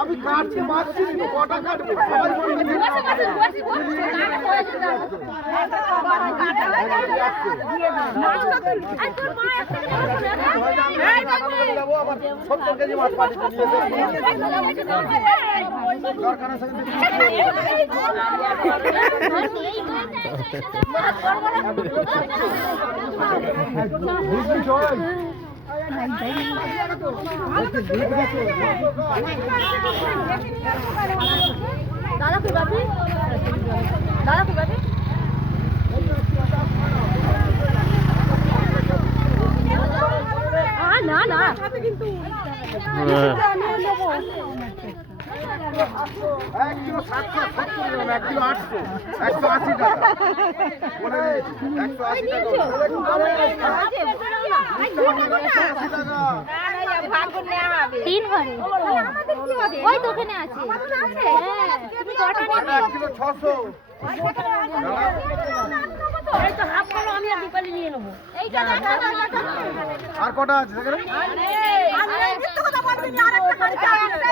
আমি কাটছি মারছি কটা কাটবো আবার 70 কেজি মাছ পাঠিয়ে দরকার আছে দাদা কই বাপি দাদা কই বাপি না না কিন্তু 1 কিলো 770 গ্রাম 1 কিলো 800 180 টাকা বলে দিয়েছি 180 টাকা তিন ঘরে ওই দোকানে আছে তুমি কটা নেবে 1 কিলো 600 এই তো হাফ কিলো আমি দীপালি নিয়ে নেব এইটা আর কটা আছে সেখানে আমি মিথ্যা কথা বলতে আরেকটা